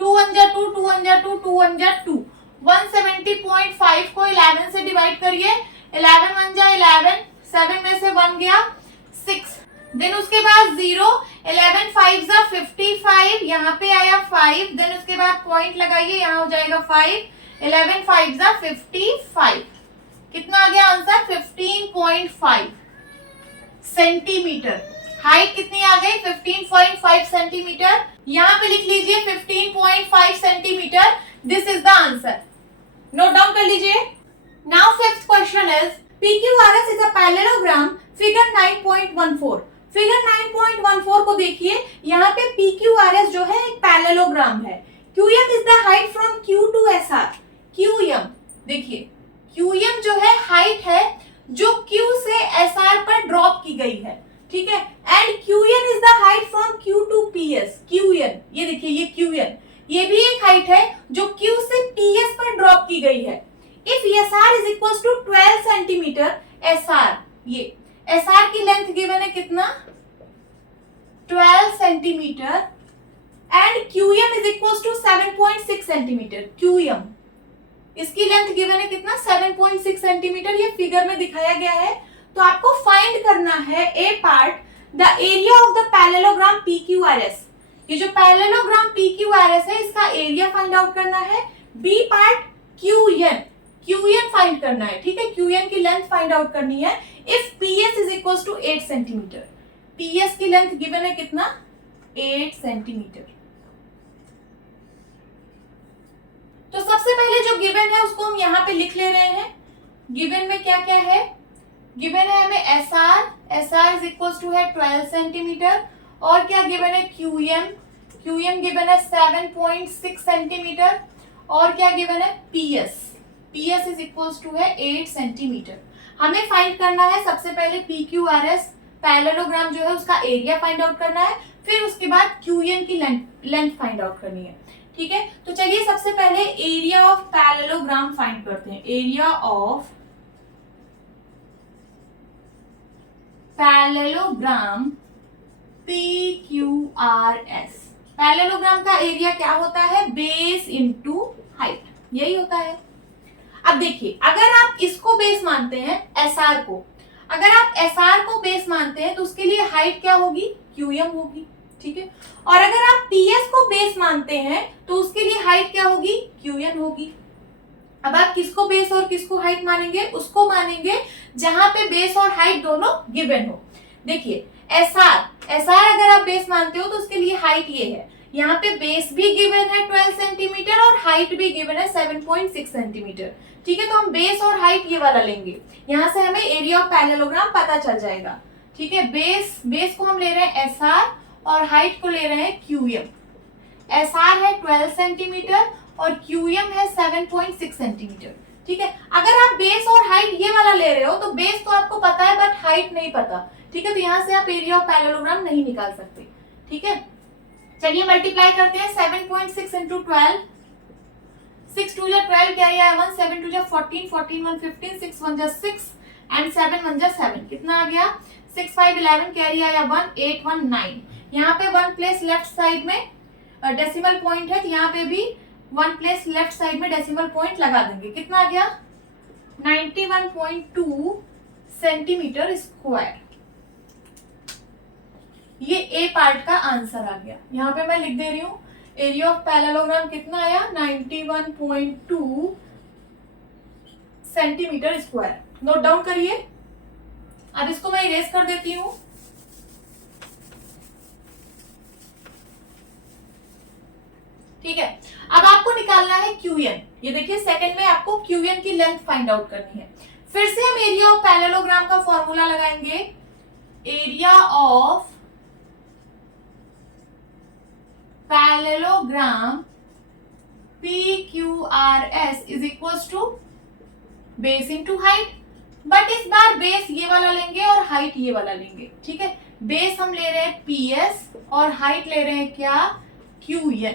2 1 जा 2, 2 1 जा 2, 2 1 जा 2, 170.5 को 11 से डिवाइड करिए, 11 1 जा 11, 7 में से 1 गया 6, देन उसके बाद 0, 11 5 जा 55, यहाँ पे आया 5, देन उसके बाद पॉइंट लगाइए, यहाँ हो जाएगा 5, 11 5 जा 55, कितना आ गया आंसर 15.5 सेंटीमीटर। हाइट कितनी आ गई 15.5 सेंटीमीटर, यहाँ पे लिख लीजिए 15.5 centimetre, this is the answer, note down कर लीजिए। Now fifth question is PQRS is a parallelogram, figure 9.14। Figure 9.14 को देखिए, यहाँ पे PQRS जो है एक पैरेललोग्राम है। QM is the height from Q to SR। QM देखिए, QM जो है हाइट है जो Q से SR पर ड्रॉप की गई है, ठीक है। And QN is the height from Q to PS। QN ये देखिए, ये QN ये भी एक हाइट है जो Q से PS पर ड्रॉप की गई है। If SR is equal to 12 centimetre, SR ये SR की लेंथ गिवन है कितना 12 centimetre and QM is equal to 7.6 centimetre. QM इसकी लेंथ गिवन है कितना 7.6 सेंटीमीटर, ये फिगर में दिखाया गया है। तो आपको फाइंड करना है A part the area of the parallelogram PQRS। ये जो पैरेललोग्राम PQRS है इसका एरिया फाइंड आउट करना है। बी पार्ट QN फाइंड करना है, ठीक है। QN की लेंथ फाइंड आउट करनी है। If PS is equal to 8 centimetre, PS की लेंथ गिवन है कितना 8 सेंटीमीटर। तो सबसे पहले जो गिवन है उसको हम यहाँ पे लिख ले रहे हैं। गिवन में क्या क्या है, गिवन है हमें SR इज इक्वल टू है 12 सेंटीमीटर, और क्या गिवन है QM गिवन है 7.6 सेंटीमीटर, और क्या गिवन है PS इज इक्वल टू है 8 सेंटीमीटर। हमें फाइंड करना है सबसे पहले PQRS पैरेललोग्राम जो है उसका एरिया फाइंड आउट करना है, फिर उसके बाद QN की लेंथ फाइंड आउट करनी है, ठीक है। तो चलिए सबसे पहले एरिया ऑफ पैरेललोग्राम फाइंड करते हैं। Area of parallelogram PQRS, parallelogram का एरिया क्या होता है बेस इनटू हाइट, यही होता है। अब देखिए, अगर आप इसको बेस मानते हैं SR को, अगर आप SR को बेस मानते हैं तो उसके लिए हाइट क्या होगी QM होगी, ठीक है। और अगर आप PS को बेस मानते हैं तो उसके लिए हाइट क्या होगी QN होगी। अब आप किसको बेस और किसको हाइट मानेंगे, उसको मानेंगे जहां पे बेस और हाइट दोनों गिवन हो। देखिए SR अगर आप बेस मानते हो तो उसके लिए हाइट ये है, यहाँ पे बेस भी गिवन है 12 सेंटीमीटर और हाइट भी गिवन है 7.6 सेंटीमीटर, ठीक है। तो हम बेस और हाइट ये वाला लेंगे, यहाँ से हमें एरिया ऑफ पैरेललोग्राम पता चल जाएगा, ठीक है। बेस को हम ले रहे हैं SR और हाइट को ले रहे हैं QM। SR है 12 सेंटीमीटर और QM है 7.6 सेंटीमीटर, ठीक है। अगर आप बेस और हाइट ये वाला ले रहे हो तो बेस तो आपको पता है बट हाइट नहीं पता, ठीक है। तो यहाँ से आप एरिया ऑफ पैरेललोग्राम नहीं निकाल सकते, ठीक है। चलिए मल्टीप्लाई करते हैं 7.6 इंटू 12, 6 2 जा 12 कैरी आया 1, 7 2 जा 14, 14 1 15, 6 1 जा 6 एंड 7 1 जा 7, कितना आ गया 6 5 11 कैरी आया 1, 8 1 9। यहाँ पे 1 प्लेस लेफ्ट साइड में डेसिमल पॉइंट है, तो यहाँ पे भी 1 प्लेस लेफ्ट साइड में डेसिमल पॉइंट लगा देंगे, कितना आ गया 91.2 सेंटीमीटर स्क्वायर। ये ए पार्ट का आंसर आ गया। यहाँ पे मैं लिख दे रही हूँ एरिया ऑफ पैरेललोग्राम कितना आया 91.2 सेंटीमीटर स्क्वायर। नोट डाउन करिए। अब इसको मैं इरेज कर देती हूँ। ठीक है, अब आपको निकालना है QN। ये देखिए सेकंड में आपको QN की लेंथ फाइंड आउट करनी है। फिर से हम एरिया ऑफ पैरेललोग्राम का फॉर्मूला लगाएंगे। Area of parallelogram PQRS is equal to base into height, but इस बार बेस ये वाला लेंगे और हाइट ये वाला लेंगे। ठीक है, बेस हम ले रहे हैं PS और हाइट ले रहे हैं क्या QN।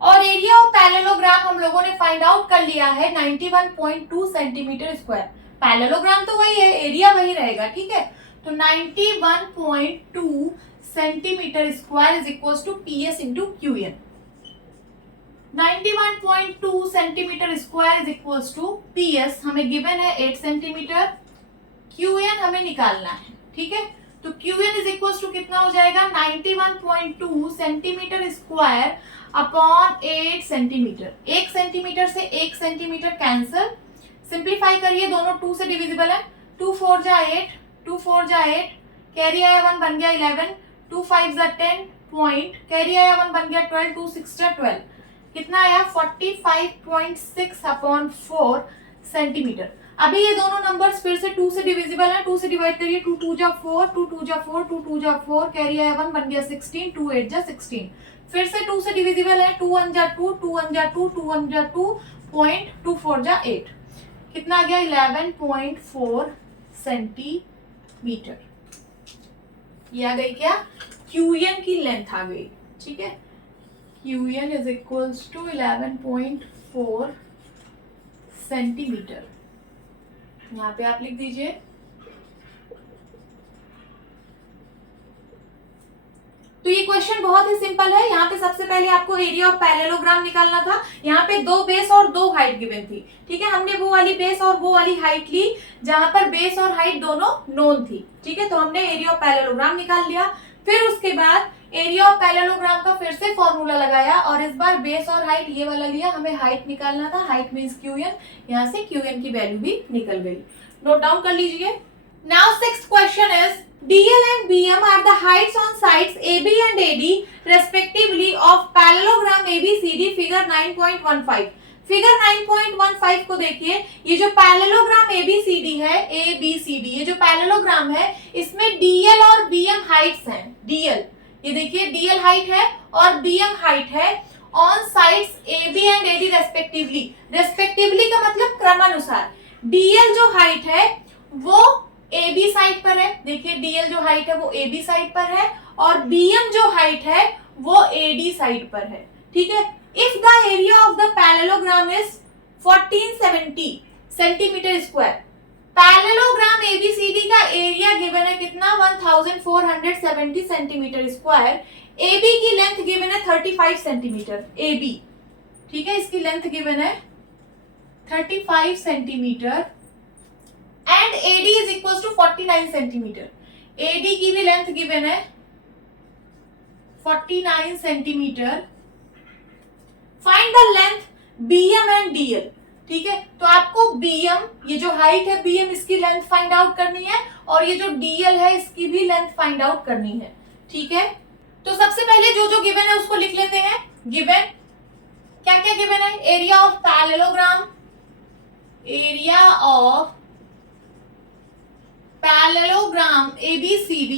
और एरिया ऑफ पैरेललोग्राम हम लोगों ने फाइंड आउट कर लिया है 91.2 सेंटीमीटर स्क्वायर। पैरेललोग्राम तो वही है, एरिया वही रहेगा। ठीक है, तो 91.2 centimetre square is equal to PS into QN। 91.2 centimetre square is equal to PS हमें गिवन है 8 सेंटीमीटर, QN हमें निकालना है। ठीक है, तो QN इज इक्वल टू कितना हो जाएगा 91.2 centimetre square upon 8 centimetre. 1 centimetre से 1 सेंटीमीटर कैंसिल, सिंप्लीफाई करिए, दोनों 2 से डिविजिबल है। 2 4 जा 8, 2 4 जा 8, कैरी आया 1 बन गया 11, 2 5 जा 10 पॉइंट, कैरी आया 1 बन गया 12, 2 6 जा 12, कितना आया 45.6 अपॉन 4 सेंटीमीटर। अभी ये दोनों नंबर्स फिर से 2 से डिविजिबल है, 2 से डिवाइड करिए, 2 2 जा 4, 2 2 जा 4, 2 2 जा 4, कैरी आया 1 बन गया 16, 2 8 जा 16, फिर से 2 से डिविजिबल है, 2 1 जा 2, 2 1 जा 2, 2 1 जा 2 पॉइंट, 2 4 जा 8, कितना आ गया 11.4 सेंटीमीटर। ये आ गई क्या, क्यूएन की लेंथ आ गई, ठीक है। QN is equals to 11.4 centimetre. यहाँ पे आप लिख दीजिए। तो ये क्वेश्चन बहुत ही सिंपल है। यहाँ पे सबसे पहले आपको एरिया ऑफ पैरेललोग्राम निकालना था। यहाँ पे 2 बेस और 2 हाइट गिवन थी, ठीक है। हमने वो वाली बेस और वो वाली हाइट ली जहां पर बेस और हाइट दोनों नोन थी, ठीक है। तो हमने एरिया ऑफ पैरेललोग्राम निकाल लिया। फिर उसके बाद एरिया ऑफ पैरेललोग्राम का फिर से फॉर्मूला लगाया और इस बार बेस और हाइट ये वाला लिया। हमें हाइट निकालना था, हाइट मींस क्यूएन, यहाँ से क्यूएन की वैल्यू भी निकल गई। नोट डाउन कर लीजिए। Now sixth question is DL and BM are the heights on sides AB and AD respectively of parallelogram ABCD figure 9.15। Figure 9.15 को देखिए, ये जो पैरेललोग्राम ABCD है, ABCD, ये जो पैरेललोग्राम है इसमें DL और BM हाइट्स हैं। DL, ये देखिए DL हाइट है और BM हाइट है on sides AB and AD respectively. Respectively का मतलब क्रमानुसार। DL जो हाइट है वो AB साइड पर है, देखिए DL जो हाइट है वो AB साइड पर है और BM जो हाइट है वो AD साइड पर है, ठीक है। If the area of the parallelogram is 1470 centimetre square, parallelogram ABCD का एरिया गिवन है कितना 1470 सेंटीमीटर स्क्वायर, AB की लेंथ गिवन है 35 सेंटीमीटर, AB, ठीक है, इसकी लेंथ गिवन है 35 centimetre and AD is equal to 49 centimetre. AD की भी लेंथ गिवन है 49 centimetre. Find the length BM and DL, ठीक है। तो आपको BM, ये जो हाइट है BM, इसकी लेंथ फाइंड आउट करनी है और ये जो DL है इसकी भी लेंथ फाइंड आउट करनी है, ठीक है। तो सबसे पहले जो जो गिवन है उसको लिख लेते हैं। गिवन क्या क्या गिवन है, area of parallelogram, area of parallelogram ABCD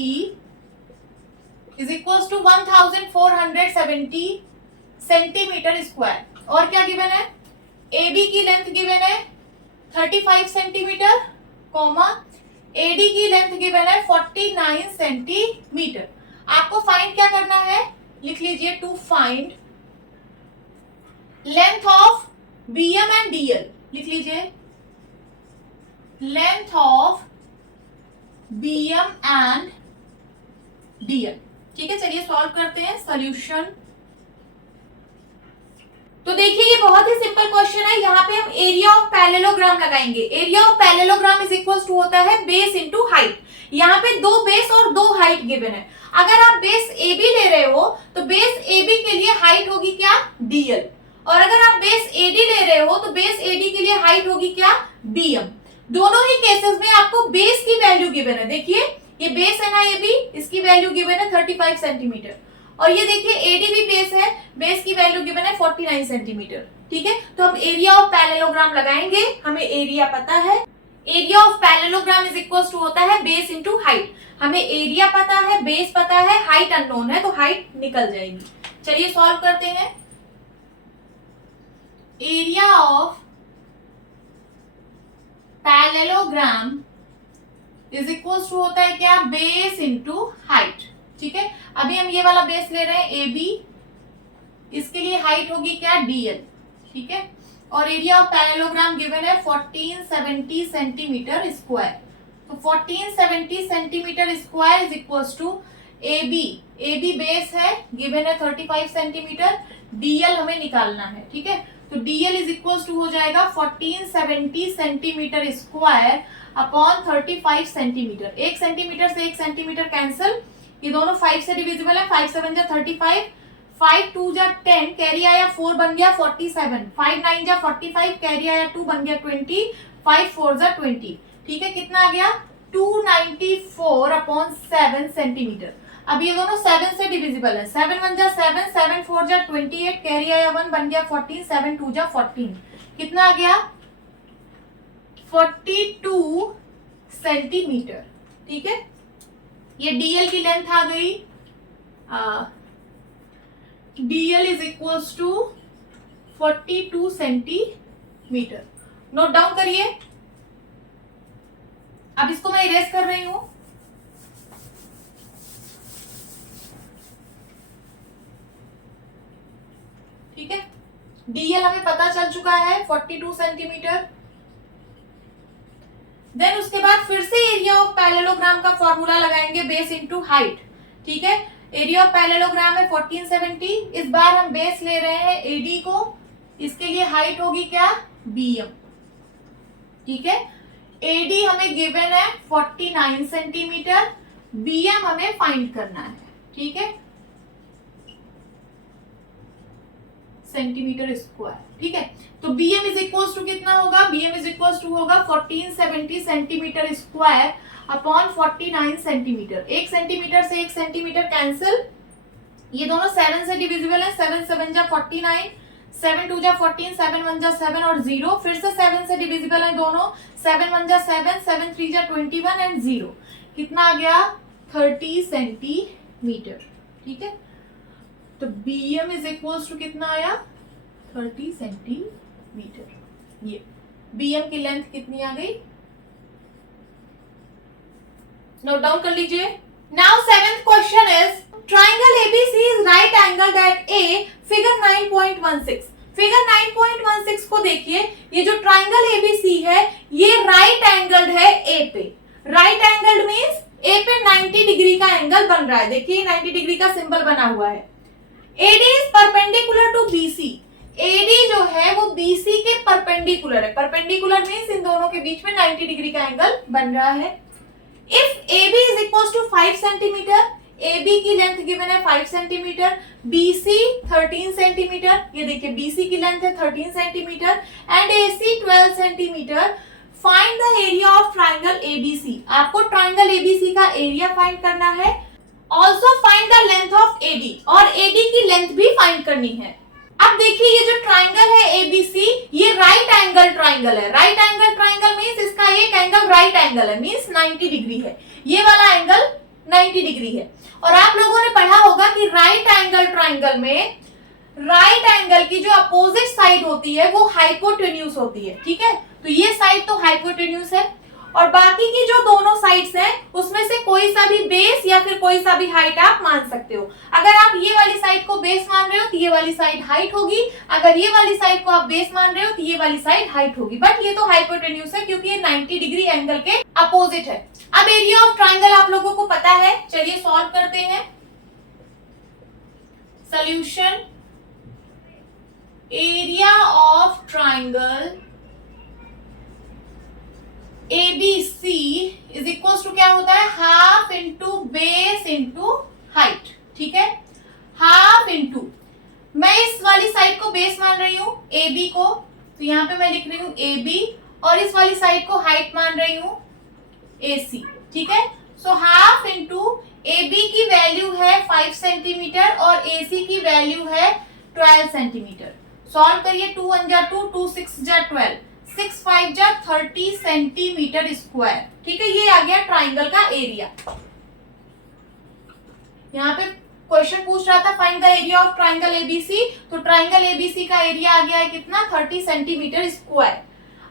is equals to 1470 centimetre square. और क्या गिवन है, AB की लेंथ गिवन है 35 सेंटीमीटर, कॉमा AD की लेंथ गिवन है 49 सेंटीमीटर। आपको फाइंड क्या करना है, लिख लीजिए, to find length of BM and DL, लिख लीजिए, length of BM and DL, ठीक है। चलिए सॉल्व करते हैं। सॉल्यूशन, तो देखिए ये बहुत ही सिंपल क्वेश्चन है। यहाँ पे हम एरिया ऑफ पैरेललोग्राम लगाएंगे। Area of parallelogram is equal to होता है बेस इनटू हाइट। यहाँ पे 2 बेस और 2 हाइट गिवन है। अगर आप बेस AB ले रहे हो तो बेस AB के लिए हाइट होगी क्या, DL, और अगर आप बेस AD ले रहे हो तो बेस AD के लिए हाइट होगी क्या, BM। दोनों ही केसेस में आपको बेस की वैल्यू गिवन है। देखिए ये बेस है ना AB, इसकी वैल्यू गिवन है 35 सेंटीमीटर और ये देखिए AD भी बेस है, बेस की वैल्यू गिवन है 49 सेंटीमीटर, ठीक है। तो हम एरिया ऑफ पैरेललोग्राम लगाएंगे। हमें एरिया पता है, area of parallelogram is equal to होता है बेस इनटू हाइट। हमें एरिया पता है, बेस पता है, हाइट अननोन है, तो हाइट निकल जाएगी। चलिए सॉल्व करते हैं। Area of parallelogram is equal to होता है क्या, बेस इनटू हाइट, ठीक है। अभी हम ये वाला बेस ले रहे हैं AB, इसके लिए हाइट होगी क्या, DL, ठीक है। और एरिया ऑफ पैरेललोग्राम गिवन है 1470 सेंटीमीटर स्क्वायर। तो 1470 centimetre square is equal to AB base है, गिवन है 35 सेंटीमीटर, DL हमें निकालना है, ठीक है। तो DL इज इक्वल टू हो जाएगा 1470 centimetre square upon 35 centimetre. 1 centimetre से 1 सेंटीमीटर कैंसिल, ये दोनों 5 से डिविजिबल है, 5 7 जा 35, 5 2 जा 10, कैरी आया 4 बन गया 47, 5 9 जा 45, कैरी आया 2 बन गया 20, 5 4 जा 20, ठीक है। कितना आ गया 294/7 सेंटीमीटर। अब ये दोनों 7 से डिविजिबल है। 7 1 जा 7, 7 4 जा 28, कैरी आया 1, बन गया 14, 7 2 जा 14, कितना आ गया 42 सेंटीमीटर। ठीक है, ये डीएल की लेंथ आ गई। DL is equals to 42 centimetre. Note down करिए। अब इसको मैं इरेज कर रही हूं। ठीक है, डीएल हमें पता चल चुका है 42 सेंटीमीटर। देन उसके बाद फिर से एरिया ऑफ पैरेललोग्राम का फॉर्मूला लगाएंगे, बेस इनटू हाइट। ठीक है, एरिया ऑफ पैरेललोग्राम है 1470। इस बार हम बेस ले रहे हैं एडी को, इसके लिए हाइट होगी क्या बीएम। ठीक है, एडी हमें गिवन है 49 सेंटीमीटर, बीएम हमें फाइंड करना है। ठीक है, सेंटीमीटर स्क्वायर। ठीक है, तो बीएम इज इक्वल्स टू कितना होगा, बीएम इज इक्वल्स टू होगा 1470 centimetre square upon 49 centimetre. 1 centimetre से 1 सेंटीमीटर कैंसिल, ये दोनों 7 से डिविजिबल है। 7 7 जा 49, 7 2 जा 14, 7 1 जा 7 और 0, फिर से 7 से डिविजिबल है दोनों। 7 1 जा 7, 7 3 जा 21 एंड 0, कितना आ गया 30 सेंटीमीटर। ठीक है, तो बीएम इज इक्वल्स टू कितना आया 30 सेंटीमीटर। ये बीएम की लेंथ कितनी आ गई, नोट डाउन कर लीजिए। Now 7th question is triangle ABC is right angled at A, figure 9.16। Figure 9.16 को देखिए, ये जो ट्राइंगल एबीसी है ये राइट एंगल्ड है ए पे। राइट एंगल्ड मींस ए पे 90 डिग्री का एंगल बन रहा है। देखिए 90 डिग्री का सिंबल बना हुआ है। AD is perpendicular to BC. AD जो है वो बीसी के परपेंडिकुलर है। परपेंडिकुलर मींस इन दोनों के बीच में 90 डिग्री का एंगल बन रहा है। If AB is equal to 5 centimetre, AB की लेंथ गिवन है 5 सेंटीमीटर, BC 13 सेंटीमीटर, ये देखिए BC की लेंथ है 13 centimetre and AC 12 centimetre. Find the area of triangle ABC। आपको ट्राइंगल ABC का एरिया फाइंड करना है। Also find the length of AD, और AD की लेंथ भी फाइंड करनी है। अब देखिए ये जो ट्राइंगल है ABC, ये राइट एंगल ट्राइंगल है। राइट एंगल ट्राइंगल मींस इसका एक एंगल राइट एंगल है, मींस 90 डिग्री है। ये वाला एंगल 90 डिग्री है। और आप लोगों ने पढ़ा होगा कि राइट एंगल ट्राइंगल में राइट एंगल की जो अपोजिट साइड होती है वो हाइपोटेन्यूज होती है। ठीक है, तो ये साइड तो हाइपोटेन्यूज है और बाकी की जो दोनों साइड्स हैं उसमें से कोई सा भी बेस या फिर कोई सा भी हाइट आप मान सकते हो। अगर आप ये वाली साइड को बेस मान रहे हो तो ये वाली साइड हाइट होगी, अगर ये वाली साइड को आप बेस मान रहे हो तो ये वाली साइड हाइट होगी। बट ये तो हाइपोटेन्यूज है क्योंकि ये 90 डिग्री एंगल के अपोजिट है। अब एरिया ऑफ ट्राइंगल आप लोगों को पता है, चलिए सॉल्व करते हैं। Solution, area of triangle ABC is equal to क्या होता है, half into base into height. ठीक है, हाफ इंटू, मैं इस वाली साइड को बेस मान रही हूं AB को, तो यहां पे मैं लिख रही हूं AB, और इस वाली साइड को हाइट मान रही हूं AC। ठीक है, सो हाफ इंटू AB की वैल्यू है 5 सेंटीमीटर और AC की वैल्यू है 12 सेंटीमीटर। सॉल्व करिए, 2 1 जा 2, 2 6 जा 12, 6 5 जा 30 सेंटीमीटर स्क्वायर। ठीक है, ये आ गया ट्राइंगल का एरिया। यहाँ पे क्वेश्चन पूछ रहा था find the area of triangle ABC, तो ट्राइंगल ABC का एरिया आ गया है कितना 30 centimetre square.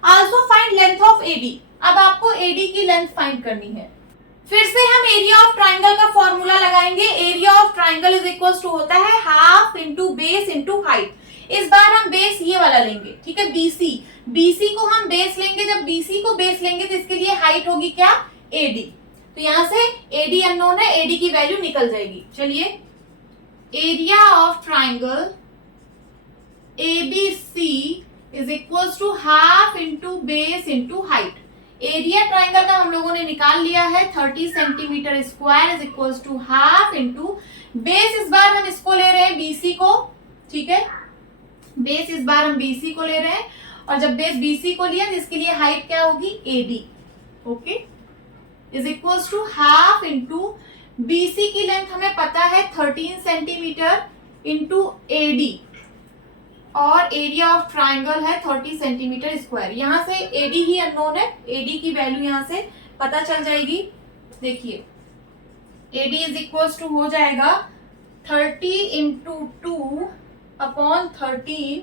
Also find length of AD। अब आपको AD की लेंथ फाइंड करनी है। फिर से हम एरिया ऑफ ट्राइंगल का फॉर्मूला लगाएंगे। Area of triangle is equal to होता है half into base into height. इस बार हम बेस ये वाला लेंगे। ठीक है, BC को हम बेस लेंगे। जब BC को बेस लेंगे तो इसके लिए हाइट होगी क्या AD, तो यहां से AD अननोन है, AD की वैल्यू निकल जाएगी। चलिए, area of triangle ABC is equal to half into base into height. Area triangle का हम लोगों ने निकाल लिया है 30 centimetre square is equal to half into base. इस बार हम इसको ले रहे हैं BC को। ठीक है, बेस इस बार हम BC को ले रहे हैं, और जब बेस BC को लिया तो इसके लिए हाइट क्या होगी AD। Okay, is equals to half into BC की लेंथ हमें पता है 13 सेंटीमीटर इंटू AD, और एरिया ऑफ ट्राइंगल है 30 सेंटीमीटर स्क्वायर। यहाँ से AD ही अननोन है, AD की वैल्यू यहाँ से पता चल जाएगी। देखिए AD इज इक्वल्स टू हो जाएगा 30 इंटू 2 अपॉन 13,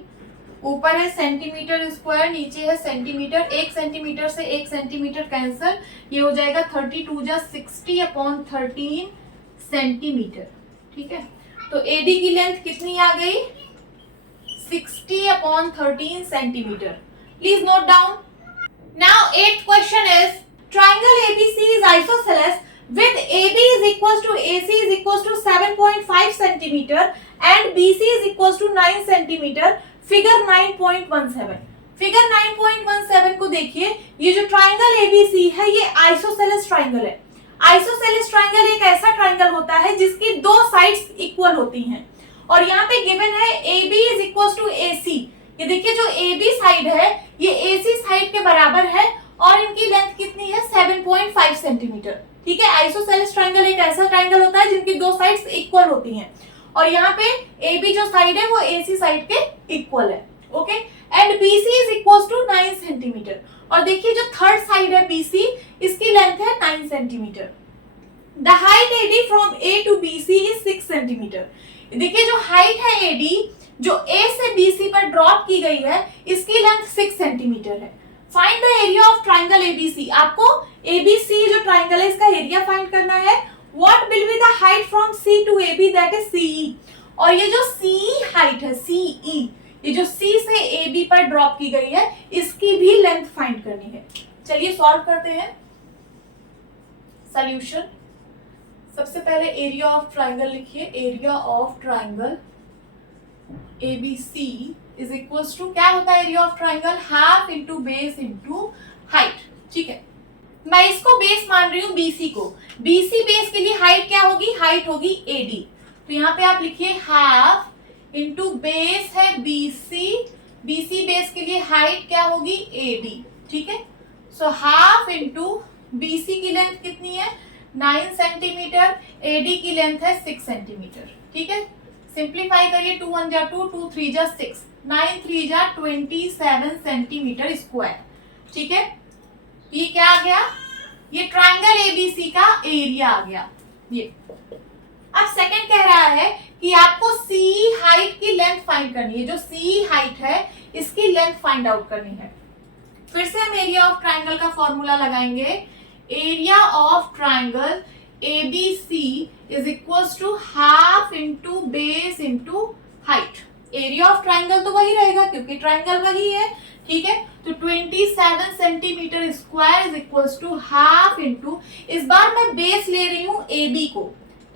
ऊपर है सेंटीमीटर स्क्वायर, नीचे है सेंटीमीटर, 1 सेंटीमीटर से 1 सेंटीमीटर कैंसिल, ये हो जाएगा 32 जा 60 अपॉन 13 सेंटीमीटर। ठीक है, तो AD की लेंथ कितनी आ गई? 60 upon 13 centimetre. Please note down. Now 8th question is triangle ABC is isosceles with AB is equals to AC is equals to 7.5 centimeter and BC is equals to 9 centimeter. Figure 9.17, figure 9.17 को देखिए, ये जो triangle ABC है ये isosceles triangle है। Isosceles triangle एक ऐसा triangle होता है जिसकी दो साइड्स इक्वल होती हैं, और यहाँ पे गिवन है AB is equals to AC। ये देखिए जो AB साइड है ये AC साइड के बराबर है, और इनकी लेंथ कितनी है? 7.5 सेंटीमीटर। ठीक है, आइसोसेलेस ट्राइंगल एक ऐसा ट्राइंगल होता है जिनकी दो साइड्स इक्वल होती हैं, और यहाँ पे AB जो साइड है वो AC साइड के इक्वल है। Okay, and BC is equals to 9 centimetre, और देखिए जो थर्ड साइड है BC, इसकी लेंथ है 9 centimetre. The height AD from A to BC is 6 centimetre. देखिए जो हाइट है AD जो A से BC पर ड्रॉप की गई है, इसकी लेंथ 6 सेंटीमीटर है। Find the area of triangle ABC। आपको ABC जो ट्राइंगल है इसका एरिया फाइंड करना है। What will be the height from C to AB, that is CE। और ये जो CE हाइट है, CE, ये जो C से AB पर ड्रॉप की गई है, इसकी भी लेंथ फाइंड करनी है। चलिए सॉल्व करते हैं। सॉल्यूशन, सबसे पहले एरिया ऑफ ट्राइंगल लिखिए। Area of triangle ABC is equals to, क्या होता है area of triangle? Half into base into height. ठीक है, मैं इसको बेस मान रही हूं BC को। BC बेस के लिए हाइट क्या होगी? हाइट होगी AD। तो यहाँ पे आप लिखिए हाफ इंटू बेस है BC, BC बेस के लिए हाइट क्या होगी? AD। ठीक है, सो हाफ इंटू BC की लेंथ कितनी है? 9 सेंटीमीटर, AD की लेंथ है 6 सेंटीमीटर। ठीक है, सिंप्लीफाई करिए, 2 1 जा 2, 2 3 जा 6, 9 3 जा 27 सेंटीमीटर स्क्वायर। ठीक है, ये क्या आ गया? ये ट्राइंगल ABC का एरिया आ गया। ये अब सेकंड कह रहा है कि आपको CE हाइट की लेंथ फाइंड करनी है। जो CE हाइट है इसकी लेंथ फाइंड आउट करनी है। फिर से हम एरिया ऑफ ट्राइंगल का फॉर्मूला लगाएंगे। Area of triangle ABC is equals to half into base into height. Area of triangle तो वही रहेगा क्योंकि ट्राइंगल वही है। ठीक है, तो 27 centimetre square is equals to half into, इस बार मैं बेस ले रही हूँ AB को।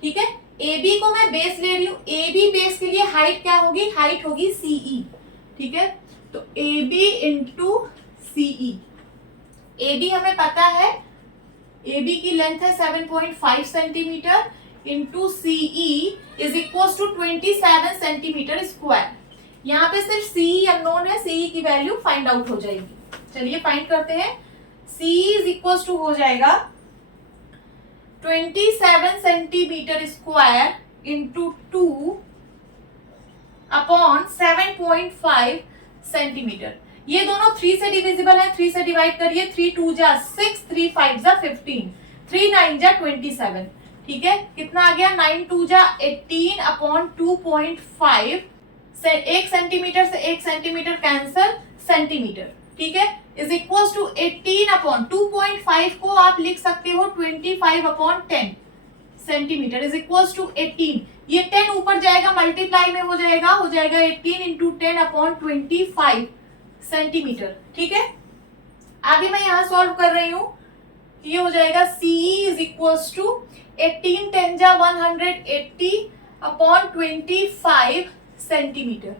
ठीक है, AB को मैं बेस ले रही हूँ। AB बेस के लिए हाइट क्या होगी? हाइट होगी CE। ठीक है, तो AB इंटू CE। AB हमें पता है, AB की लेंथ है 7.5 centimetre into CE is equals to 27 centimetre square. यहाँ पे सिर्फ CE अननोन है, CE की वैल्यू फाइंड आउट हो जाएगी। चलिए फाइंड करते हैं। CE इज इक्वल्स टू हो जाएगा 27 centimetre square into 2 upon 7.5 centimetre. ये दोनों 3 से डिविजिबल है, 3 से डिवाइड करिए। 3 2 जा 6, 3 5 जा 15, 3 9 जा 27। ठीक है, कितना आ गया? 9 2 जा 18 अपॉन 2.5 से 1 सेंटीमीटर से 1 सेंटीमीटर कैंसल, सेंटीमीटर। ठीक है, इज इक्वल्स टू 18 अपॉन 2.5 को आप लिख सकते हो 25 upon 10 centimetre is equals to 18। ये 10 ऊपर जाएगा, मल्टीप्लाई में हो जाएगा 18 इंटू 10 अपॉन 25 सेंटीमीटर। ठीक है, आगे मैं यहाँ सॉल्व कर रही हूँ। ये हो जाएगा CE इज इक्वल्स टू 18 10 जा 180 अपॉन 25 सेंटीमीटर।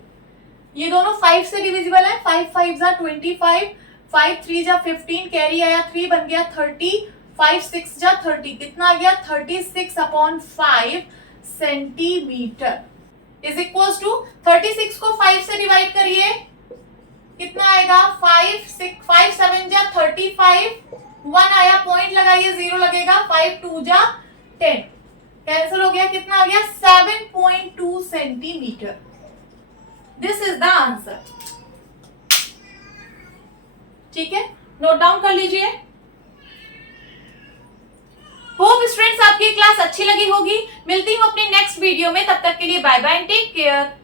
ये दोनों 5 से डिविजिबल है। 5 5 जा 25, 5 3 जा 15, कैरी आया 3 बन गया 30, 5 6 जा 30, कितना आ गया? 36 upon 5 centimetre is equals to 36 को 5 से डिवाइड करिए, कितना आएगा? 5 7 जा 35, 1 आया, पॉइंट लगाइए, 0 लगेगा, 5 2 जा 10, कैंसिल हो गया, कितना आ गया 7.2 centimetre. This is the answer. ठीक है, नोट डाउन कर लीजिए। होप स्टूडेंट्स आपकी क्लास अच्छी लगी होगी। मिलती हूँ अपनी नेक्स्ट वीडियो में, तब तक के लिए bye bye and take care.